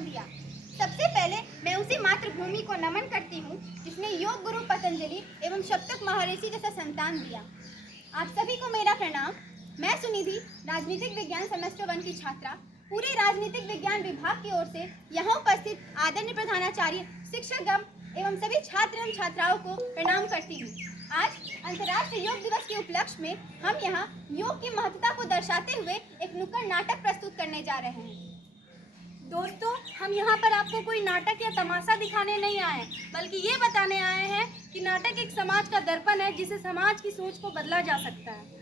सम्मान दिया। सबसे पहले मैं उसी मातृभूमि को नमन करती हूँ जिसने योग गुरु पतंजलि एवं शब्दक महर्षि जैसा संतान दिया। आप सभी को मेरा प्रणाम। मैं सुनिधि, राजनीतिक विज्ञान सेमेस्टर 1 की छात्रा, पूरे राजनीतिक विज्ञान विभाग की ओर से यहाँ उपस्थित आदरणीय प्रधानाचार्य, शिक्षकगण एवं सभी छात्र एवं छात्राओं को प्रणाम करती हूँ। आज अंतर्राष्ट्रीय योग दिवस के उपलक्ष्य में हम यहाँ योग की महत्ता को दर्शाते हुए एक नुक्कड़ नाटक प्रस्तुत करने जा रहे हैं। दोस्तों, हम यहाँ पर आपको कोई नाटक या तमाशा दिखाने नहीं आए, बल्कि ये बताने आए हैं कि नाटक एक समाज का दर्पण है जिसे समाज की सोच को बदला जा सकता है।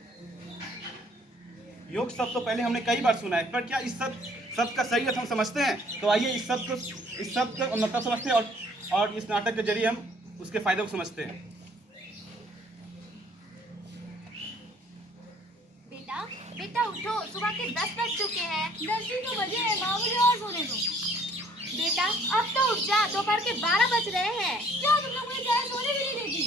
योग शब्द तो पहले हमने कई बार सुना है, पर क्या इस शब्द का सही अर्थ हम समझते हैं? तो आइए इस शब्द का मतलब समझते हैं और इस नाटक के जरिए हम उसके फायदे को समझते हैं। बेटा उठो, सुबह के 10 बज चुके हैं। 10 ही तो बजे हैं माँ, मुझे और सोने दो। बेटा अब तो उठ जा, दोपहर के 12 बज रहे हैं। क्या तुम लोग मुझे चाहे सोने भी नहीं देती?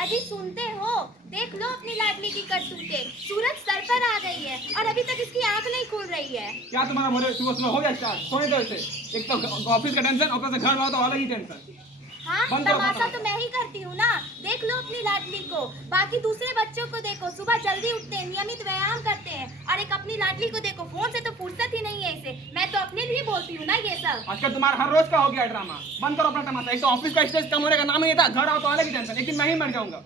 अजी सुनते हो? देख लो अपनी लाडली की करतूते। सूरज सर पर आ गई है और अभी तक इसकी आंख नहीं खुल रही है। क्या तुम्हारा सुबह हो गया स्टार्ट? सोने दो इसे। एक तो ऑफिस का टेंशन, ऊपर से घर वालों तो अलग ही टेंशन। हाँ, तमाशा तो मैं ही करती हूँ ना। देख लो अपनी लाडली को, बाकी दूसरे बच्चों को देखो, सुबह जल्दी उठते हैं, नियमित व्यायाम करते हैं, और एक अपनी लाडली को देखो, फोन से तो फुर्सत ही नहीं है इसे। मैं तो अपने लिए बोलती हूँ ना ये सब। आजकल तुम्हारा हर रोज का हो गया ड्रामा। बंद करो अपना तमाशा। एक तो ऑफिस का स्ट्रेस कम होने का नाम ही नहीं था, घर आओ तो अलग ही टेंशन। लेकिन मैं ही मर जाऊंगा।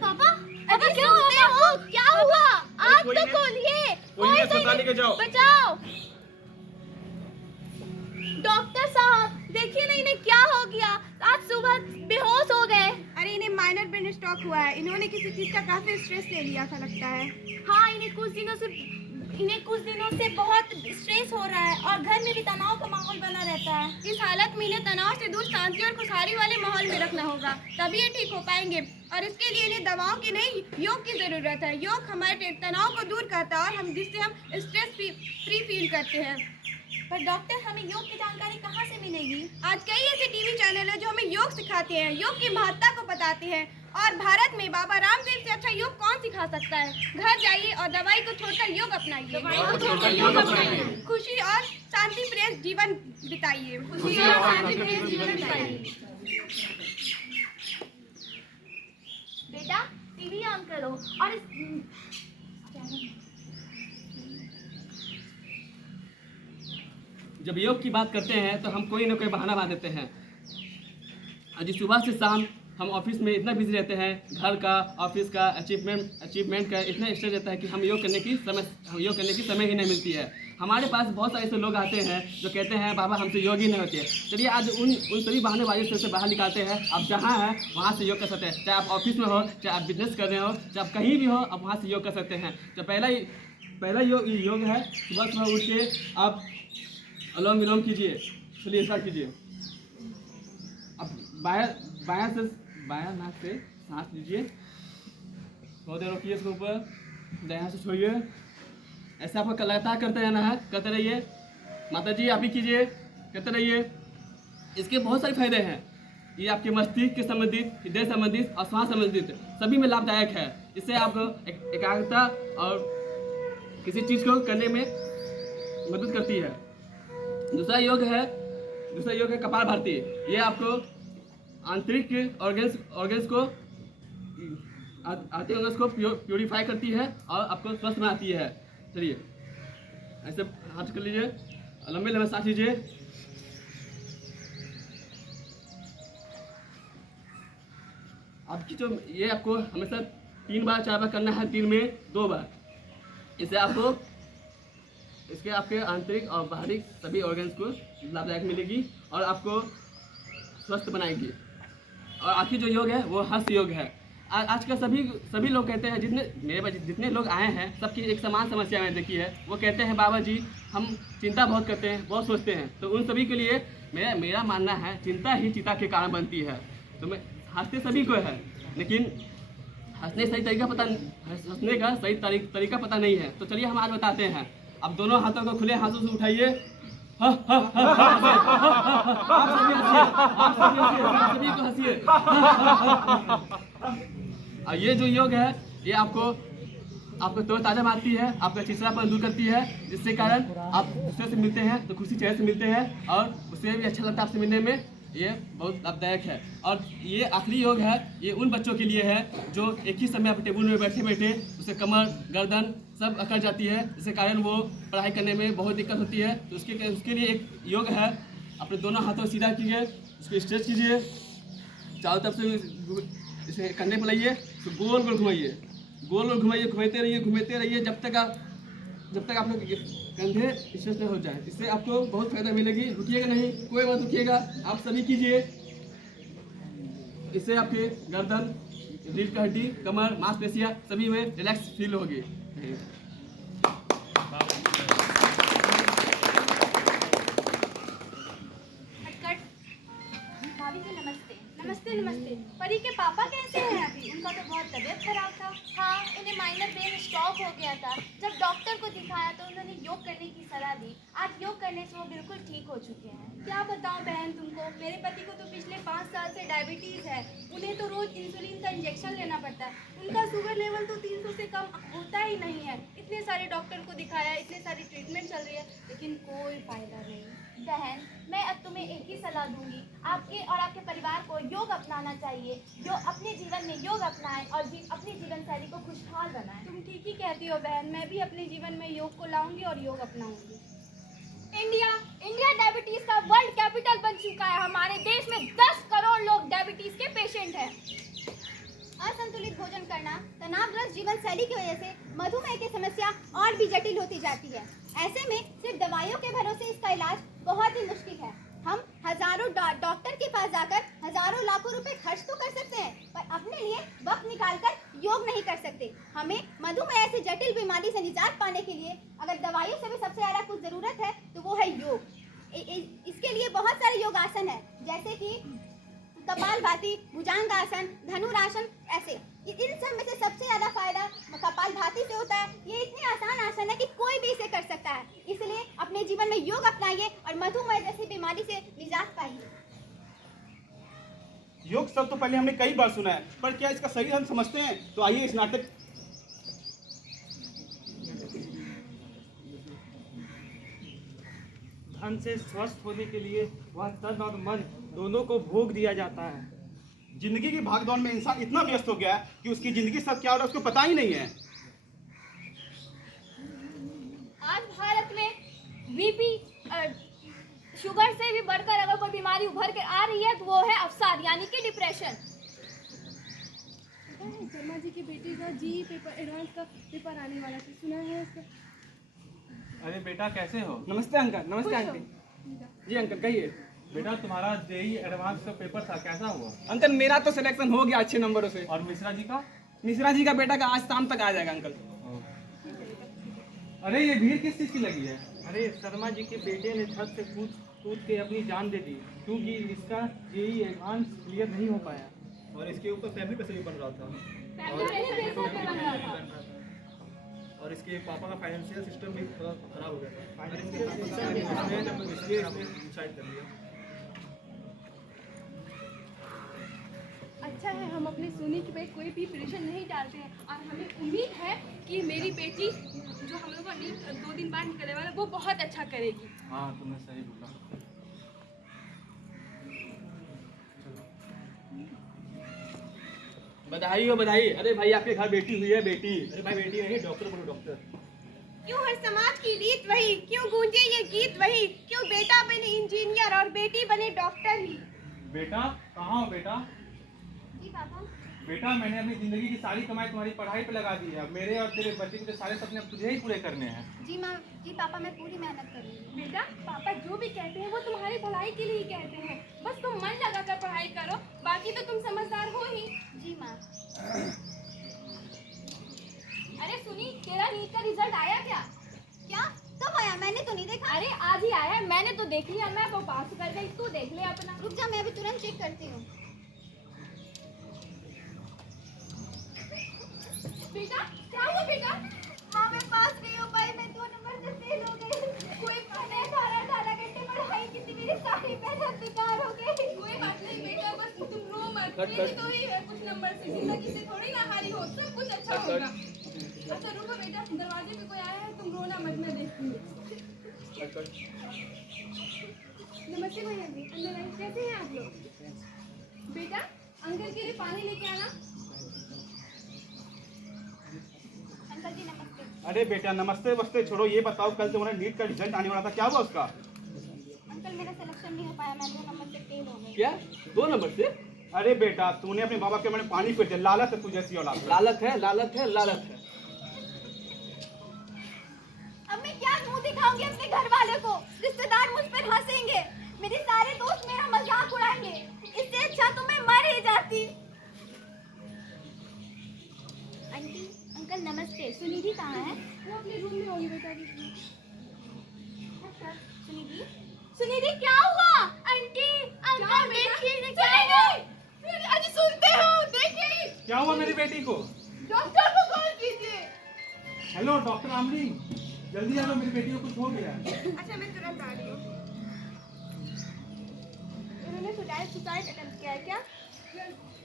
पापा, अबे क्या हो? क्या हुआ? आग तो खोलिए। कोई अस्पताल लेके जाओ। बचाओ। डॉक्टर साहब, देखिए ना इन्हें क्या हो गया। आज सुबह बेहोश हो गए। अरे इन्हें माइनर ब्रेन स्ट्रोक हुआ है। इन्होंने किसी चीज का काफी स्ट्रेस ले लिया था लगता है। हाँ, इन्हें कुछ दिनों से बहुत स्ट्रेस हो रहा है और घर में भी तनाव का माहौल बना रहता है। इस हालत में इन्हें तनाव से दूर शांति और खुशहाली वाले माहौल में रखना होगा, तभी ये ठीक हो पाएंगे। और इसके लिए इन्हें दवाओं की नहीं, योग की जरूरत है। योग हमारे तनाव को दूर करता है और जिससे हम स्ट्रेस फ्री फील करते हैं। पर डॉक्टर, हमें योग की जानकारी कहाँ से मिलेगी? आज कई ऐसे टीवी चैनल हैं जो हमें योग सिखाते हैं, योग की महत्ता को बताते हैं। और भारत में बाबा रामदेव से अच्छा योग कौन सिखा सकता है? घर जाइए और दवाई को छोड़कर योग अपनाइए। खुशी और शांति प्रिय जीवन बिताइए। बेटा टीवी ऑन करो और जब योग की बात करते हैं तो हम कोई ना कोई बहाना बना देते हैं। आज सुबह से शाम हम ऑफिस में इतना बिजी रहते हैं, घर का, ऑफिस का, अचीवमेंट का इतना स्ट्रेस रहता है कि हम योग करने की समय ही नहीं मिलती है। हमारे पास बहुत सारे ऐसे लोग आते हैं जो कहते हैं बाबा हमसे योग ही नहीं होते। चलिए आज उन सभी बहानेबाजी से बाहर निकालते हैं। आप जहाँ हैं वहाँ से योग कर सकते हैं। चाहे आप ऑफिस में हो, चाहे आप बिजनेस कर रहे हो, चाहे आप कहीं भी हो, आप वहाँ से योग कर सकते हैं। तो पहला योग है सुबह उठ के आप अनुलोम विलोम कीजिए। चलिए स्टार्ट कीजिए। अब बायां नाक से सांस लीजिए, थोड़ी देर रोकिए, इसके ऊपर दायां से छोड़िए। ऐसा आपको लगातार करते रहना है, करते रहिए। माता जी आप ही कीजिए, करते रहिए। इसके बहुत सारे फायदे हैं। ये आपके मस्तिष्क के संबंधित, हृदय संबंधित और श्वास संबंधित सभी में लाभदायक है। इससे आपको एकाग्रता और किसी चीज़ को करने में मदद करती है। दूसरा योग है कपालभाति। ये आपको आंतरिक ऑर्गन्स को प्योरीफाई करती है और आपको स्वस्थ बनाती है। चलिए ऐसे हाथ कर लीजिए, लंबे लंबे सांस लीजिए। आपकी जो ये आपको हमेशा 3 बार 4 बार करना है, 3 में 2 बार। इससे आपको इसके आपके आंतरिक और बाहरी सभी ऑर्गन्स को लाभदायक मिलेगी और आपको स्वस्थ बनाएगी। और आखिर जो योग है वो हस्त योग है। आजकल सभी लोग कहते हैं, मेरे पास जितने लोग आए हैं सबकी एक समान समस्या मैंने देखी है। वो कहते हैं बाबा जी हम चिंता बहुत करते हैं, बहुत सोचते हैं। तो उन सभी के लिए मेरा मानना है चिंता ही चिता के कारण बनती है। तो मैं हंसते सभी को है, लेकिन हंसने का सही तरीका पता नहीं है। तो चलिए हम आज बताते हैं। अब दोनों हाथों को खुले हाथों से उठाइए हाँ हाँ हाँ हाँ, हाँ, हाँ, हाँ, आप सभी हंसिए, आप सभी हंसिए, आप सभी को हंसिए। और ये जो योग है ये आपको तरोताजा बनाती है, आपका चिड़चिड़ापन दूर करती है, जिससे कारण आप दूसरे से मिलते हैं तो खुशी चेहरे से मिलते हैं और उसे भी अच्छा लगता है आपसे मिलने में। ये बहुत लाभदायक है। और ये आखिरी योग है, ये उन बच्चों के लिए है जो एक ही समय पर टेबल में बैठे बैठे उसे कमर गर्दन सब अकड़ जाती है, जिसके कारण वो पढ़ाई करने में बहुत दिक्कत होती है। तो उसके लिए एक योग है, अपने दोनों हाथों सीधा कीजिए, उसको स्ट्रेच कीजिए, चारों तरफ से इसे कंधे पर लाइए, तो गोल गोल घुमाइए, गोल गोल घुमाइए, घूमते रहिए जब तक आप लोग कंधे स्ट्रेच हो जाए। इससे आपको बहुत फायदा मिलेगी। रुकिएगा नहीं, कोई मत रुकिएगा, आप सभी कीजिए। इससे आपके गर्दन, रीढ़ की हड्डी, कमर, मांसपेशियां सभी में रिलैक्स फील होगी। भाभी जी नमस्ते। नमस्ते नमस्ते। परी के पापा कैसे हैं अभी? उनका तो बहुत तबीयत खराब था। हाँ, उन्हें माइनर ब्रेन स्ट्रोक हो गया था। जब डॉक्टर को दिखाया तो उन्होंने योग करने की सलाह दी। आज योग करने से वो बिल्कुल ठीक हो चुके हैं। क्या बताऊं बहन तुमको, मेरे पति को तो पिछले 5 साल से डायबिटीज़ है। उन्हें तो रोज इंसुलिन का इंजेक्शन लेना पड़ता है। उनका शुगर लेवल तो 300 से कम होता ही नहीं है। इतने सारे डॉक्टर को दिखाया, इतने सारी ट्रीटमेंट चल रही है, लेकिन कोई फायदा नहीं। बहन, मैं अब तुम्हें एक ही सलाह दूंगी, आपके और आपके परिवार को योग अपनाना चाहिए। जो अपने जीवन में योग अपनाएं और अपनी जीवन शैली को खुशहाल बनाएं। तुम ठीक ही कहती हो बहन, मैं भी अपने जीवन में योग को लाऊंगी और योग अपनाऊंगी। इंडिया डायबिटीज का वर्ल्ड कैपिटल बन चुका है। हमारे देश में 10 करोड़ लोग डायबिटीज के पेशेंट हैं। असंतुलित भोजन करना, तनावग्रस्त जीवन शैली की वजह से मधुमेह की समस्या और भी जटिल होती जाती है। ऐसे में सिर्फ दवाइयों के भरोसे इसका इलाज बहुत ही मुश्किल है। हम हजारों डॉक्टर के पास जाकर हजारों लाखों रुपए खर्च तो कर सकते हैं, पर अपने लिए वक्त निकालकर योग नहीं कर सकते। हमें मधुमेह ऐसी जटिल बीमारी से निजात पाने के लिए अगर दवाइयों से भी सबसे ज्यादा कुछ जरूरत है तो वो है योग। इसके लिए बहुत सारे योगासन है, जैसे कि कपालभाति, भुजंगासन, धनुरासन। ऐसे इन सब में से सबसे ज्यादा फायदा कपालभाति से होता है। ये इतनी आसान आसन है कि कोई भी इसे कर सकता है। इसलिए अपने जीवन में योग अपनाइए और मधुमेह जैसी बीमारी से निजात पाइए। योग शब्द तो पहले हमने कई बार सुना है, पर क्या इसका सही हम समझते हैं? तो आइए इस नाटक धन से स्वस्थ होने के लिए वह तन और मन दोनों को भोग दिया जाता है। जिंदगी की भागदौड़ में इंसान इतना व्यस्त हो गया है कि उसकी जिंदगी सब क्या हो रहा है उसको पता ही नहीं है। आज भारत में बीपी शुगर से भी बढ़कर अगर कोई बीमारी उभर कर आ रही है तो वो है अवसाद, यानी कि डिप्रेशन। शर्मा जी की बेटी का जी पेपर एडवांस का पेपर आने वाला था, सुना है उसका? अरे बेटा कैसे हो? नमस्ते अंकल। नमस्ते आंटी जी। अंकल कहिए। बेटा तुम्हारा जेई एडवांस का पेपर था, कैसा हुआ? अंकल मेरा तो सिलेक्शन हो गया अच्छे नंबरों से। और मिश्रा जी का? मिश्रा जी का बेटा का आज शाम तक आ जाएगा अंकल। अरे ये भीड़ किस चीज की लगी है? अरे शर्मा जी के बेटे ने छत से कूद के अपनी जान दे दी, क्योंकि इसका जेई एडवांस क्लियर नहीं हो पाया और इसके ऊपर फैमिली पैसे भी बन रहा था और इसके पापा का फाइनेंशियल सिस्टम भी थोड़ा खराब हो गया था, इसलिए इसने डिसाइड कर लिया। अच्छा है हम अपनी सोनी पे कोई भी प्रेशर नहीं डालते हैं, और हमें उम्मीद है कि मेरी बेटी जो हम लोग का नीट 2 दिन बाद निकलने वाला वो बहुत अच्छा करेगी। हाँ तुमने सही बोला। बधाई हो बधाई। अरे भाई आपके घर बेटी हुई है, बेटी। अरे भाई बेटी नहीं, डॉक्टर बोलो डॉक्टर। क्यों हर समाज की रीत वही, क्यों गूंजे ये गीत वही, क्यों बेटा बने इंजीनियर और बेटी बने डॉक्टर ही। बेटा कहाँ हो बेटा? जी पापा। बेटा मैंने अपनी जिंदगी की सारी कमाई तुम्हारी पढ़ाई पे लगा दी है। मेरे और तेरे बच्चे के सारे सपने अब तुझे ही पूरे करने हैं। जी माँ, जी पापा, मैं पूरी मेहनत करूँगी। बेटा पापा जो भी कहते हैं वो तुम्हारी भलाई के लिए ही कहते हैं, बस तुम मन लगाकर पढ़ाई करो, बाकी तो तुम समझदार हो ही। जी माँ। अरे सुनी, तेरा नीट का रिजल्ट आया क्या? क्या? कब आया? मैंने तो नहीं देखा। अरे आज ही आया, मैंने तो देख लिया, मैं वो पास कर गई, तू देख ले अपना। रुक जा, मैं अभी तुरंत चेक करती हूँ। बेटा क्या हुआ बेटा? हाँ मैं पास नहीं हो पाई, मैं 2 नंबर से फेल हो गई। कोई 18 के पढ़ाई की थी, मेरी सारी मेहनत बेकार हो गई। कोई बात नहीं बेटा, बस तुम रो मत। कट, ये कट। तो ही है कुछ नंबर से, जिंदगी से थोड़ी ना हारी हो, सब कुछ अच्छा कट, कट। होगा। अच्छा रुको बेटा, दरवाजे पे कोई आया है, तुम रोना मत, मैं देखती हूँ। नमस्ते भैया जी, अंदर आइए। कैसे हैं आप लोग? बेटा अंकल के लिए पानी लेके आना। अंकल जी नमस्ते। अरे बेटा नमस्ते वस्ते छोड़ो, ये बताओ कल तुम्हारा नीट का रिजल्ट आने वाला था, क्या हुआ उसका? अंकल मेरा सिलेक्शन नहीं हो पाया, मैं 2 नंबर से फेल हो गई। क्या 2 नंबर से? अरे बेटा तूने अपने माँ बाप के मैंने पानी फेर दिया, लालच है तू जैसी औलाद पे। लालच है, लालच है, लालच है। अब मैं क्या मुंह दिखाऊंगी अपने घर वाले को? रिश्तेदार मुझ पर हंसेंगे, मेरे सारे दोस्त मेरा मजाक उड़ाएंगे। इससे अच्छा तो मैं मर ही जाती। आंटी अंकल नमस्ते, सुनिधि कहाँ है? वो अपने रूम में होगी बेटा जी। सुनिधि सुनिधि क्या हुआ? आंटी अंकल देखिए क्या है? अजी सुनते हो? देखिए क्या हुआ मेरी बेटी को? डॉक्टर को कॉल कीजिए। हेलो डॉक्टर आमरी, जल्दी आ लो, मेरी बेटी को कुछ हो गया। अच्छा मैं तुरंत आ रही हूँ। उन्होंने सुसाइड अटेम्प्ट किया है क्या?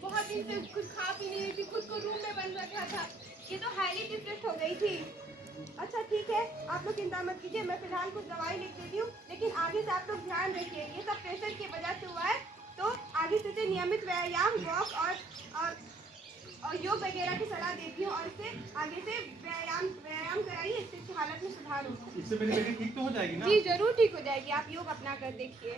बहुत दिन से कुछ खा पी नहीं रही थी, खुद को रूम में बंद रखा था। ये तो हाईली डिप्रेस्ड हो गई थी। अच्छा ठीक है, आप लोग चिंता मत कीजिए, मैं फिलहाल कुछ दवाई लिख देती हूँ, लेकिन आगे से आप लोग ध्यान रखिए, ये सब प्रेशर की वजह से हुआ है। तो आगे से नियमित व्यायाम, वॉक और योग वगैरह की सलाह देती हूँ, और इससे आगे से व्यायाम कराइए, इससे इसकी हालत में सुधार होगा। इससे मेरी बेटी ठीक तो हो जाएगी ना? जी जरूर ठीक हो जाएगी, आप योग अपना कर देखिए।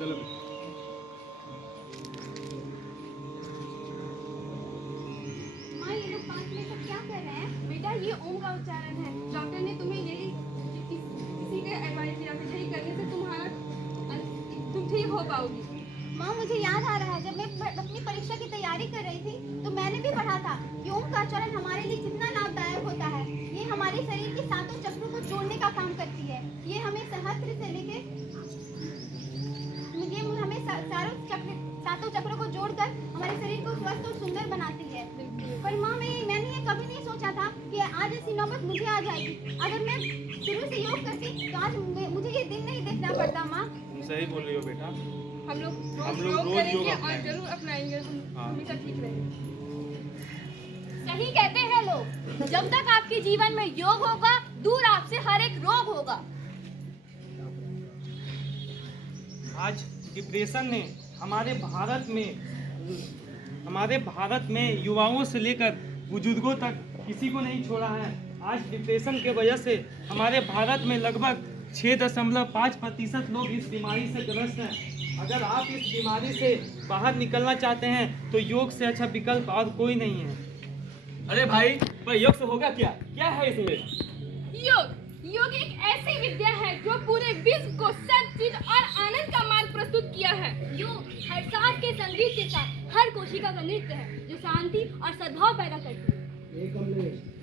चलो माँ ये लोग पास में सब क्या कर रहे हैं? बेटा ये ओम का उच्चारण है, डॉक्टर ने तुम्हें यही किसी के एडवाइस दिया था, यही करने से तुम ठीक हो पाओगी। माँ मुझे याद आ रहा है, जब मैं अपनी परीक्षा की तैयारी कर रही थी तो मैंने भी पढ़ा था कि ओम का उच्चारण हमारे लिए कितना लाभदायक होता है। ये हमारे शरीर के 7 चक्रों को जोड़ने का काम करती है। ये हमें सहस्त्र से लेके सातों चक्रों को जोड़कर हमारे शरीर को स्वस्थ और सुंदर बनाती है। पर माँ मैंने ये कभी नहीं सोचा था कि आज ऐसी नौबत मुझे आ जाएगी। अगर मैं शुरू से योग करती तो आज मुझे ये दिन नहीं देखना पड़ता। माँ तुम सही बोल रही हो बेटा। हम लोग हम लोग योग रोज करेंगे योग और अपनाएंगे। जरूर अपनाएंगे, हम हाँ। हमेशा ठीक रहेंगे। सही कहते हैं लोग, जब तक आपके जीवन में योग होगा, दूर आपसे हर एक रोग होगा। आज डिप्रेशन ने हमारे भारत में युवाओं से लेकर बुजुर्गों तक किसी को नहीं छोड़ा है। आज डिप्रेशन के वजह से हमारे भारत में लगभग 6.5% लोग इस बीमारी से ग्रस्त हैं। अगर आप इस बीमारी से बाहर निकलना चाहते हैं तो योग से अच्छा विकल्प और कोई नहीं है। अरे भाई, पर योग से होगा क्या? क्या है इसमें? योग एक ऐसी विद्या है जो पूरे विश्व को सच्चिद और आनंद का मार्ग प्रस्तुत किया है। योग हर सांस के संगीत के साथ हर कोशिका का नृत्य है, जो शांति और सद्भाव पैदा करती है।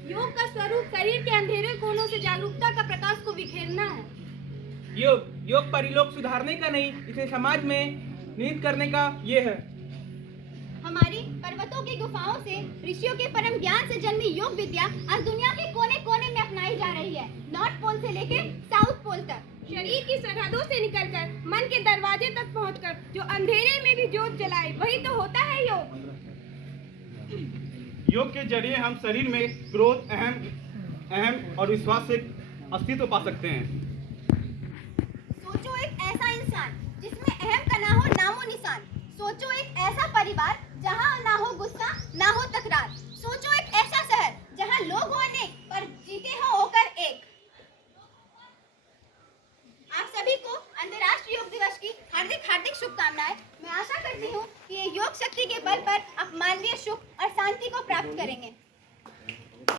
योग का स्वरूप शरीर के अंधेरे कोनों से जागरूकता का प्रकाश को बिखेरना है। योग परिलोक सुधारने का नहीं, इसे समाज में निहित करने का ये है। हमारी पर्वतों की गुफाओं से ऋषियों के परम ज्ञान से जन्मी योग विद्या आज दुनिया के कोने कोने में अपनाई जा रही है, नॉर्थ पोल से लेकर साउथ पोल तक। शरीर की सरहदों से निकलकर मन के दरवाजे तक पहुंचकर जो अंधेरे में भी ज्योत जलाए, वही तो होता है योग। योग के जरिए हम शरीर में क्रोध, अहम और विश्वास से अस्तित्व पा सकते हैं। सोचो एक ऐसा इंसान जिसमें अहम का ना हो नामो निशान। सोचो एक ऐसा परिवार जहाँ ना हो गुस्सा, ना हो तकरार।